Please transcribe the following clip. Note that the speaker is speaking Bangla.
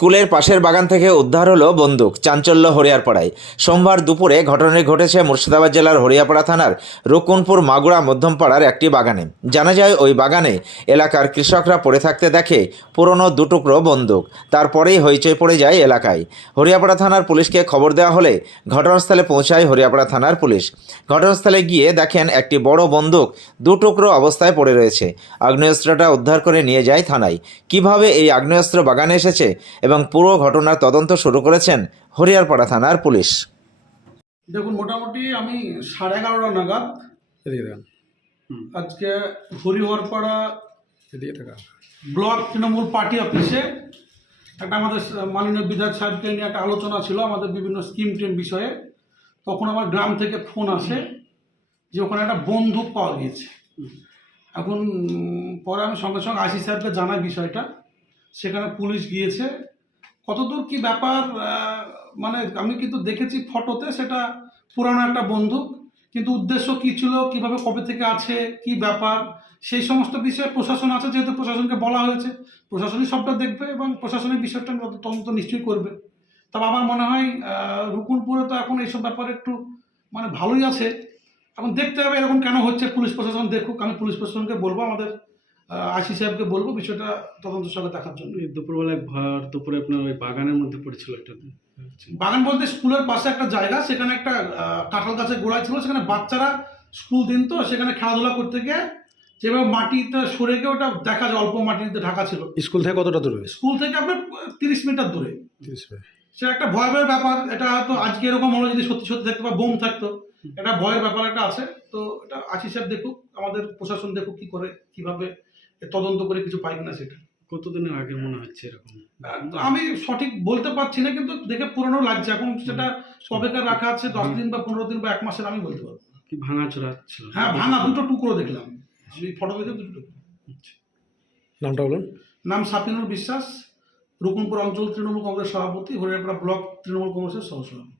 স্কুলের পাশের বাগান থেকে উদ্ধার হলো বন্দুক, চাঞ্চল্য হরিয়ারপাড়ায়। সোমবার দুপুরে ঘটনাটি ঘটেছে মুর্শিদাবাদ জেলার হরিয়াপাড়া থানার রুকুনপুর মাগুড়া মধ্যমপাড়ার একটি বাগানে। জানা যায়, ওই বাগানে এলাকার কৃষকরা পড়ে থাকতে দেখে পুরনো দুটুকরো বন্দুক, তারপরেই হইচই পড়ে যায় এলাকায়। হরিয়াপাড়া থানার পুলিশকে খবর দেওয়া হলে ঘটনাস্থলে পৌঁছায় হরিয়াপাড়া থানার পুলিশ। ঘটনাস্থলে গিয়ে দেখেন একটি বড় বন্দুক দুটুকরো অবস্থায় পড়ে রয়েছে। আগ্নেয়াস্ত্রটা উদ্ধার করে নিয়ে যায় থানায়। কীভাবে এই আগ্নেয়াস্ত্র বাগানে এসেছে এবং পুরো ঘটনার তদন্ত শুরু করেছেন হরিয়ারপাড়া থানার পুলিশ। দেখুন মোটামুটি আমি সাড়ে এগারোটা নাগাদ আজকে হরিহরপাড়া টাকা ব্লক তৃণমূল পার্টি অফিসে একটা আমাদের মাননীয় বিধায়ক সাহেবকে নিয়ে একটা আলোচনা ছিল আমাদের বিভিন্ন স্কিম টিম বিষয়ে। তখন আমার গ্রাম থেকে ফোন আসে যে ওখানে একটা বন্দুক পাওয়া গিয়েছে। এখন পরে আমি সঙ্গে সঙ্গে আশি সাহেবকে জানাই বিষয়টা। সেখানে পুলিশ গিয়েছে কতদূর কি ব্যাপার মানে আমি কিন্তু দেখেছি ফটোতে সেটা পুরানো একটা বন্দুক, কিন্তু উদ্দেশ্য কি ছিল, কীভাবে কবে থেকে আছে, কি ব্যাপার, সেই সমস্ত বিষয়ে প্রশাসন আছে যেহেতু প্রশাসনকে বলা হয়েছে, প্রশাসনই সবটা দেখবে এবং প্রশাসনের বিষয়টা তদন্ত নিশ্চয়ই করবে। তবে আমার মনে হয় রুকুনপুরে তো এখন এইসব ব্যাপারে একটু মানে ভালোই আছে। এখন দেখতে হবে এরকম কেন হচ্ছে, পুলিশ প্রশাসন দেখুক, আমি পুলিশ প্রশাসনকে বলব আমাদের আশি সাহেবকে বলব বিষয়টা তদন্ত সঙ্গে দেখার জন্য। এই দুপুরবেলায় ভর দুপুরে আপনার ওই বাগানের মধ্যে পড়েছিল একটা বাগান বলতে স্কুলের পাশে একটা জায়গা সেখানে একটা কাঁঠাল গাছের গোড়ায় ছিল সেখানে বাচ্চারা স্কুল দিন তো সেখানে খেলাধুলা করতে গিয়ে যেভাবে মাটিতে সরে গিয়ে ওটা দেখা যায় অল্প মাটিতে ঢাকা ছিল। স্কুল থেকে কতটা দূরে? স্কুল থেকে আপনার তিরিশ মিটার দূরে। তিরিশ মিনিট। সেটা একটা ভয়াবহ ব্যাপার এটা হয়তো আজকে এরকম হলো যদি সত্যি সত্যি থাকতো বা বোম থাকতো। এটা ভয়ের ব্যাপার একটা আছে তো এটা আশি সাহেব দেখুক আমাদের প্রশাসন দেখুক কি করে কীভাবে তদন্ত করে কিছু পাই কিনা সেটা। কতদিনের আগে মনে হচ্ছে এরকম? আমি সঠিক বলতে পারছি না কিন্তু দেখে পুরনো লাগছে। এখন সেটা কবেকার রাখা আছে? দশ দিন বা পনেরো দিন বা এক মাসের আমি বলতে পারব কি ভাঙা চোরা ছিল? হ্যাঁ ভাঙা দুটো টুকরো দেখলাম। এই ফটো দেখে দুটো টুকরো। নামটা বলুন। নাম সাপিনুর বিশ্বাস রুকুনপুর অঞ্চল তৃণমূল কংগ্রেস সভাপতি হরিয়ারপাড়া ব্লক তৃণমূল কংগ্রেসের সহসভাপতি।